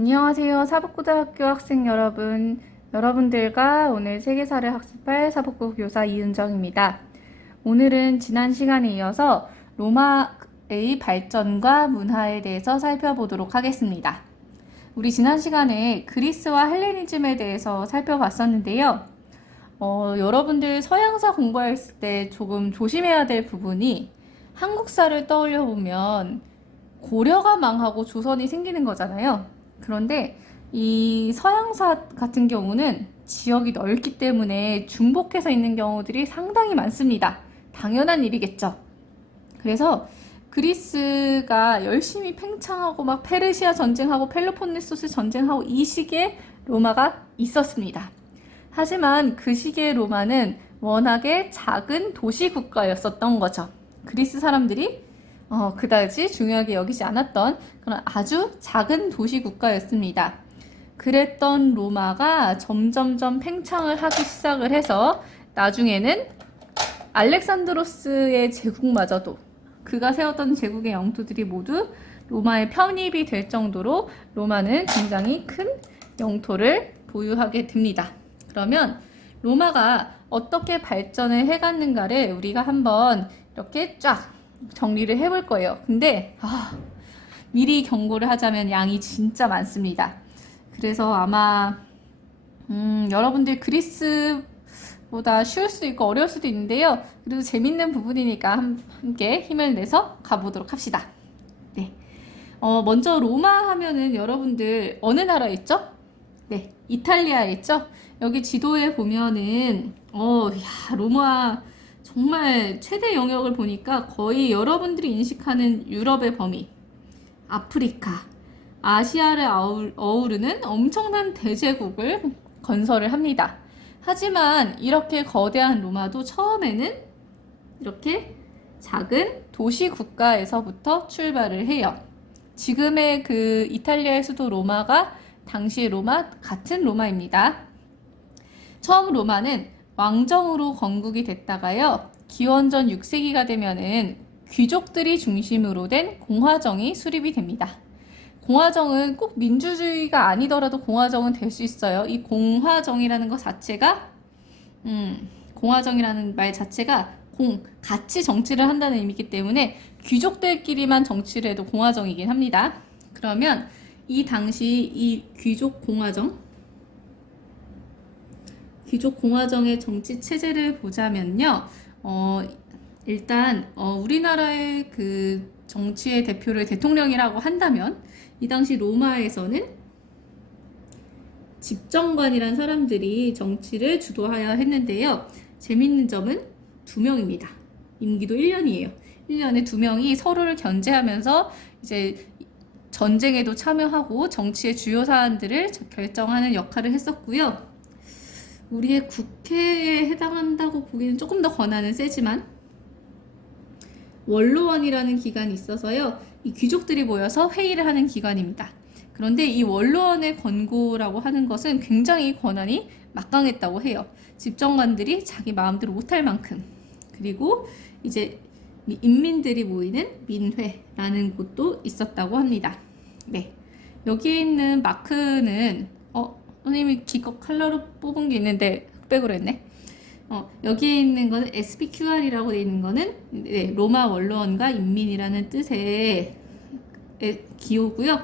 안녕하세요. 사법고등학교 학생 여러분. 여러분들과 오늘 세계사를 학습할 사법고 교사 이은정입니다. 오늘은 지난 시간에 이어서 로마의 발전과 문화에 대해서 살펴보도록 하겠습니다. 우리 지난 시간에 그리스와 헬레니즘에 대해서 살펴봤었는데요. 여러분들 서양사 공부했을 때 조금 조심해야 될 부분이 한국사를 떠올려 보면 고려가 망하고 조선이 생기는 거잖아요. 그런데 이 서양사 같은 경우는 지역이 넓기 때문에 중복해서 있는 경우들이 상당히 많습니다. 당연한 일이겠죠. 그래서 그리스가 열심히 팽창하고 막 페르시아 전쟁하고 펠로폰네소스 전쟁하고 이 시기에 로마가 있었습니다. 하지만 그 시기의 로마는 워낙에 작은 도시 국가였었던 거죠. 그리스 사람들이 그다지 중요하게 여기지 않았던 그런 아주 작은 도시 국가였습니다. 그랬던 로마가 점점점 팽창을 하기 시작을 해서 나중에는 알렉산드로스의 제국마저도 그가 세웠던 제국의 영토들이 모두 로마에 편입이 될 정도로 로마는 굉장히 큰 영토를 보유하게 됩니다. 그러면 로마가 어떻게 발전을 해갔는가를 우리가 한번 이렇게 쫙 정리를 해볼 거예요. 근데 미리 경고를 하자면 양이 진짜 많습니다. 그래서 아마 여러분들 그리스보다 쉬울 수도 있고 어려울 수도 있는데요. 그래도 재밌는 부분이니까 함께 힘을 내서 가보도록 합시다. 네. 먼저 로마 하면은 여러분들 어느 나라에 있죠? 네, 이탈리아에 있죠? 여기 지도에 보면은 로마 정말 최대 영역을 보니까 거의 여러분들이 인식하는 유럽의 범위, 아프리카, 아시아를 어우르는 엄청난 대제국을 건설을 합니다. 하지만 이렇게 거대한 로마도 처음에는 이렇게 작은 도시 국가에서부터 출발을 해요. 지금의 그 이탈리아의 수도 로마가 당시 로마 같은 로마입니다. 처음 로마는 왕정으로 건국이 됐다가요. 기원전 6세기가 되면은 귀족들이 중심으로 된 공화정이 수립이 됩니다. 공화정은 꼭 민주주의가 아니더라도 공화정은 될 수 있어요. 이 공화정이라는 것 자체가 공화정이라는 말 자체가 같이 정치를 한다는 의미이기 때문에 귀족들끼리만 정치를 해도 공화정이긴 합니다. 그러면 이 당시 이 귀족 공화정의 정치 체제를 보자면요. 일단 우리나라의 그 정치의 대표를 대통령이라고 한다면 이 당시 로마에서는 집정관이란 사람들이 정치를 주도하여 했는데요. 재밌는 점은 2명입니다. 임기도 1년이에요. 1년에 2명이 서로를 견제하면서 이제 전쟁에도 참여하고 정치의 주요 사안들을 결정하는 역할을 했었고요. 우리의 국회에 해당한다고 보기는 조금 더 권한은 세지만 원로원이라는 기관이 있어서요. 이 귀족들이 모여서 회의를 하는 기관입니다. 그런데 이 원로원의 권고라고 하는 것은 굉장히 권한이 막강했다고 해요. 집정관들이 자기 마음대로 못할 만큼. 그리고 이제 인민들이 모이는 민회라는 곳도 있었다고 합니다. 네, 여기에 있는 마크는 선생님이 기껏 컬러로 뽑은 게 있는데 흑백으로 했네. 여기에 있는 거는 SPQR이라고 되어 있는 거는 로마 원로원과 인민이라는 뜻의 기호고요.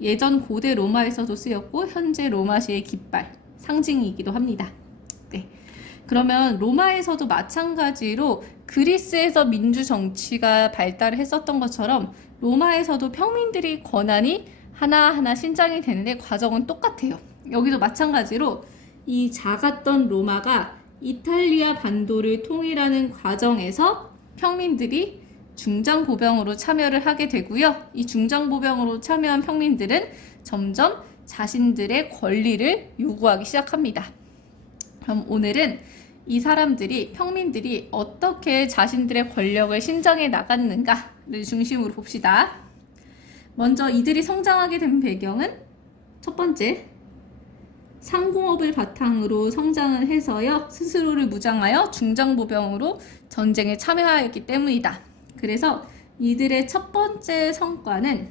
예전 고대 로마에서도 쓰였고 현재 로마시의 깃발, 상징이기도 합니다. 네. 그러면 로마에서도 마찬가지로 그리스에서 민주 정치가 발달을 했었던 것처럼 로마에서도 평민들이 권한이 하나하나 신장이 되는데 과정은 똑같아요. 여기도 마찬가지로 이 작았던 로마가 이탈리아 반도를 통일하는 과정에서 평민들이 중장보병으로 참여를 하게 되고요. 이 중장보병으로 참여한 평민들은 점점 자신들의 권리를 요구하기 시작합니다. 그럼 오늘은 이 평민들이 어떻게 자신들의 권력을 신정해 나갔는가를 중심으로 봅시다. 먼저 이들이 성장하게 된 배경은 첫 번째, 상공업을 바탕으로 성장을 해서요. 스스로를 무장하여 중장보병으로 전쟁에 참여하였기 때문이다. 그래서 이들의 첫 번째 성과는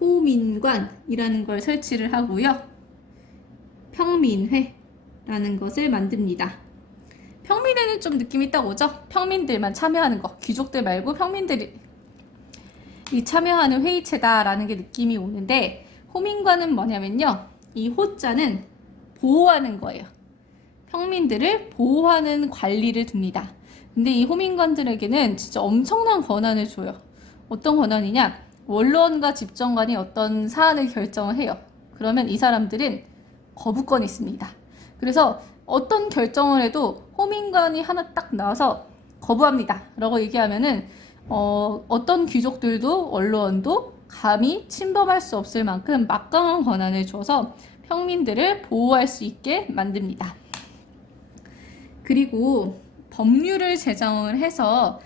호민관이라는 걸 설치를 하고요. 평민회라는 것을 만듭니다. 평민회는 좀 느낌이 딱 오죠? 평민들만 참여하는 거. 귀족들 말고 평민들이 참여하는 회의체다라는 게 느낌이 오는데, 호민관은 뭐냐면요. 이 호자는 보호하는 거예요. 평민들을 보호하는 관리를 둡니다. 근데 이 호민관들에게는 진짜 엄청난 권한을 줘요. 어떤 권한이냐? 원로원과 집정관이 어떤 사안을 결정을 해요. 그러면 이 사람들은 거부권이 있습니다. 그래서 어떤 결정을 해도 호민관이 하나 딱 나와서 거부합니다 라고 얘기하면은 어떤 귀족들도 원로원도 감히 침범할 수 없을 만큼 막강한 권한을 줘서 평민들을 보호할 수 있게 만듭니다. 그리고 법률을 제정을 해서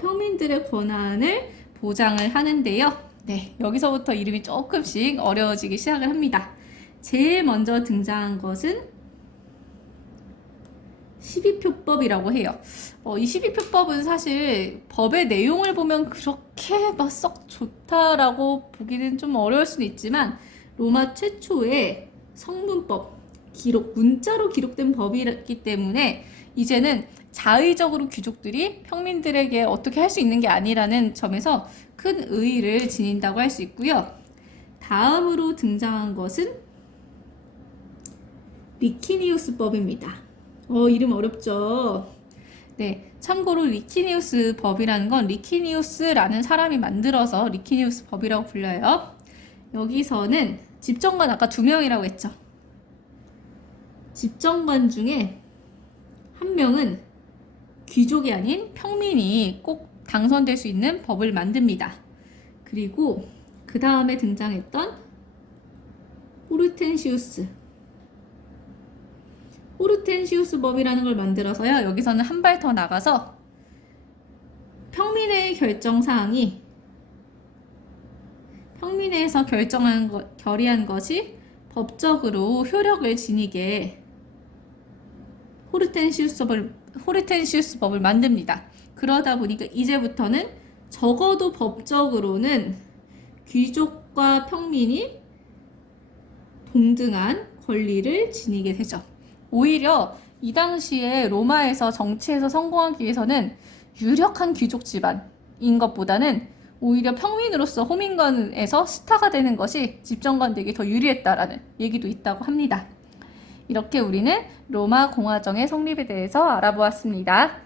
평민들의 권한을 보장을 하는데요. 네, 여기서부터 이름이 조금씩 어려워지기 시작을 합니다. 제일 먼저 등장한 것은 12표법이라고 해요. 이 12표법은 사실 법의 내용을 보면 그렇게 막 썩 좋다라고 보기는 좀 어려울 수는 있지만, 로마 최초의 성문법, 문자로 기록된 법이기 때문에 이제는 자의적으로 귀족들이 평민들에게 어떻게 할 수 있는 게 아니라는 점에서 큰 의의를 지닌다고 할 수 있고요. 다음으로 등장한 것은 리키니우스법입니다. 이름 어렵죠? 네, 참고로 리키니우스 법이라는 건 리키니우스라는 사람이 만들어서 리키니우스 법이라고 불려요. 여기서는 집정관 아까 2명이라고 했죠. 집정관 중에 한 명은 귀족이 아닌 평민이 꼭 당선될 수 있는 법을 만듭니다. 그리고 그 다음에 등장했던 호르텐시우스 법이라는 걸 만들어서요. 여기서는 한 발 더 나가서 평민회의 평민회에서 결의한 것이 법적으로 효력을 지니게 호르텐시우스 법을 만듭니다. 그러다 보니까 이제부터는 적어도 법적으로는 귀족과 평민이 동등한 권리를 지니게 되죠. 오히려 이 당시에 로마에서 정치에서 성공하기 위해서는 유력한 귀족 집안인 것보다는 오히려 평민으로서 호민관에서 스타가 되는 것이 집정관들에게 더 유리했다라는 얘기도 있다고 합니다. 이렇게 우리는 로마 공화정의 성립에 대해서 알아보았습니다.